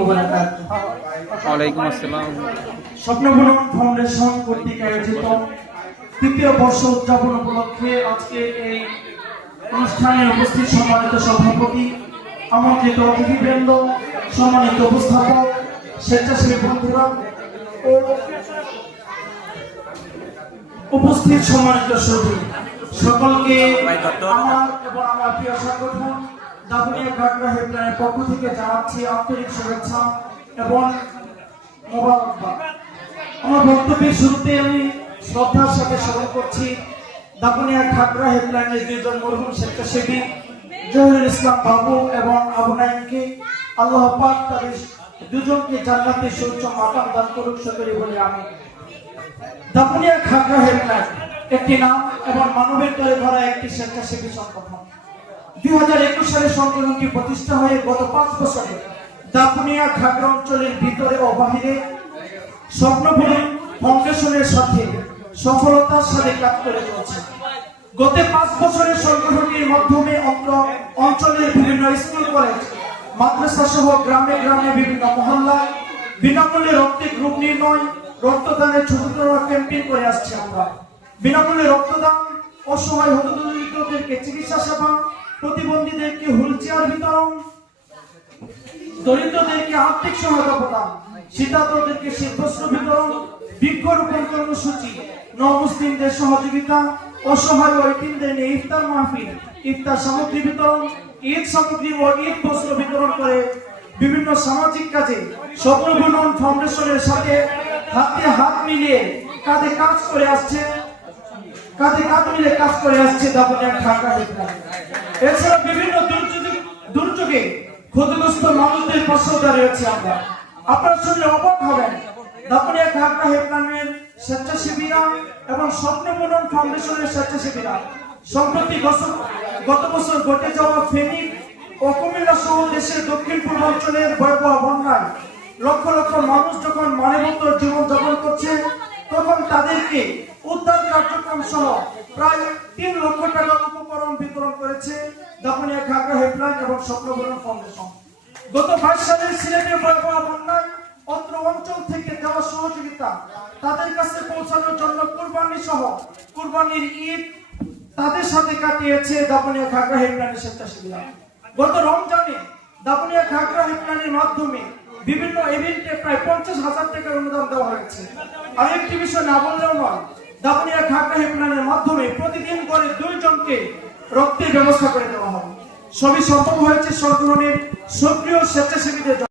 ওবারাকাতুহু ওয়ালাইকুম আসসালাম। স্বপ্নভ্রমণ ফাউন্ডেশন কর্তৃক আয়োজিত তৃতীয় বর্ষ উদযাপন উপলক্ষে আজকে এই অনুষ্ঠানে উপস্থিত সম্মানিত সভাপতি আমন্ত্রিত অতিথিবৃন্দ সম্মানিত উপস্থাপক স্বেচ্ছাসেবী বন্ধুরা ও উপস্থিত সম্মানিত সচিব। সকলকে আমার এবং আমার প্রিয় সংগঠন দাবুনিয়া ঘাটরা হেডলাইনের পক্ষ থেকে জানাচ্ছি আন্তরিক শুভেচ্ছা এবং মোবারকবাদ। আমার বক্তব্যের শুরুতে আমি শ্রদ্ধার সাথে স্মরণ করছি দাপুনিয়া খাগড়া হেডলাইনের দুজন মরহুম স্বেচ্ছাসেবী জহিরুল ইসলাম বাবু এবং আবু নাইমকে আল্লাহ পাক তাদের দুজনকে জান্নাতে সুউচ্চ মাকাম দান করুক সকলে বলে আমি দাপুনিয়া খাগড়া হেডলাইন একটি নাম এবং মানবের তরে ভরা একটি স্বেচ্ছাসেবী সংগঠন। দুই হাজার একুশ সালে সংগঠনটি প্রতিষ্ঠা হয়ে গত পাঁচ বছরে দাপুনিয়া খাগড়া অঞ্চলের ভিতরে ও বাহিরে স্বপ্নভূমি ফাউন্ডেশনের সাথে সফলতার সাথে কাজ করে চলছে। গত পাঁচ বছরের সংগঠনটির মাধ্যমে অঞ্চলের বিভিন্ন স্কুল, কলেজ মাদ্রাসা সহ গ্রামে গ্রামে বিভিন্ন মহল্লায় বিনামূল্যে রক্তের গ্রুপ নির্ণয় রক্তদানের ছোট ক্যাম্পেইন করে আসছে আমরা। বিনামূল্যে রক্তদান, অসহায় হতদরিদ্রদেরকে চিকিৎসা সেবা প্রতিবন্ধীদেরকে হুইল চেয়ার বিতরণ দরিদ্রদেরকে আর্থিক সহায়তা প্রদান শীতার্তদেরকে শীতবস্ত্র বিতরণ বৃক্ষরোপণ কর্মসূচি ন মুসলিমদের সহযোগিতা, অসহায় ও নিয়ে ইফতার মাহফিল, ইফতার সামগ্রী বিতরণ, ঈদ সামগ্রী ও ঈদ বস্ত্র বিতরণ করে বিভিন্ন সামাজিক কাজে স্বপ্নবুনন ফাউন্ডেশনের সাথে হাতে হাত মিলিয়ে কাঁধে কাজ করে আসছে, কাঁধে কাঁধ মিলে কাজ করে আসছে দাপনের হেডলাইন এছাড়া বিভিন্ন দুর্যোগে ক্ষতিগ্রস্ত মানুষদের পাশেও দাঁড়িয়েছি আমরা। আপনার শুনলে অবাক হবেন। দাপনিয়া ঢাকা হেডলাইনের স্বেচ্ছাসেবীরা এবং স্বপ্নপূরণ ফাউন্ডেশনের স্বেচ্ছাসেবীরা। সম্প্রতি গত- গত বছর ঘটে যাওয়া ফেনী ও কুমিল্লা সহ দেশের দক্ষিণ পূর্বাঞ্চলের ভয়াবহ বন্যায় লক্ষ লক্ষ মানুষ যখন মানবতর জীবন যাপন করছে, তখন তাদেরকে উদ্ধার কার্যক্রম সহ প্রায় তিন লক্ষ টাকা উপকরণ বিতরণ করেছে দাপনিয়া ঘাগড়া হেডলাইন এবং স্বপ্নবরণ ফাউন্ডেশন। গত বাইশ সালের সিলেটের ভয়াবহ বন্যায় অত্র অঞ্চল থেকে দেওয়া সহযোগিতা তাদের কাছে পৌঁছানোর জন্য কুরবানি সহ কুরবানির ঈদ তাদের সাথে কাটিয়েছে দাপনিয়া ঘাগড়া হেডলাইনের স্বেচ্ছাসেবীরা। গত রমজানে দাপনিয়া ঘাগড়া হেডলাইনের মাধ্যমে বিভিন্ন ইভেন্টে প্রায় পঞ্চাশ হাজার টাকার অনুদান দেওয়া হয়েছে। আর একটি বিষয় না বললেও নয় দাপনিয়া ঘাগড়া হেডলাইনের মাধ্যমে প্রতিদিন করে দুইজনকে রক্তের ব্যবস্থা করে দেওয়া হবে সবই সম্ভব হয়েছে সরকারের সক্রিয় স্বেচ্ছাসেবীদের।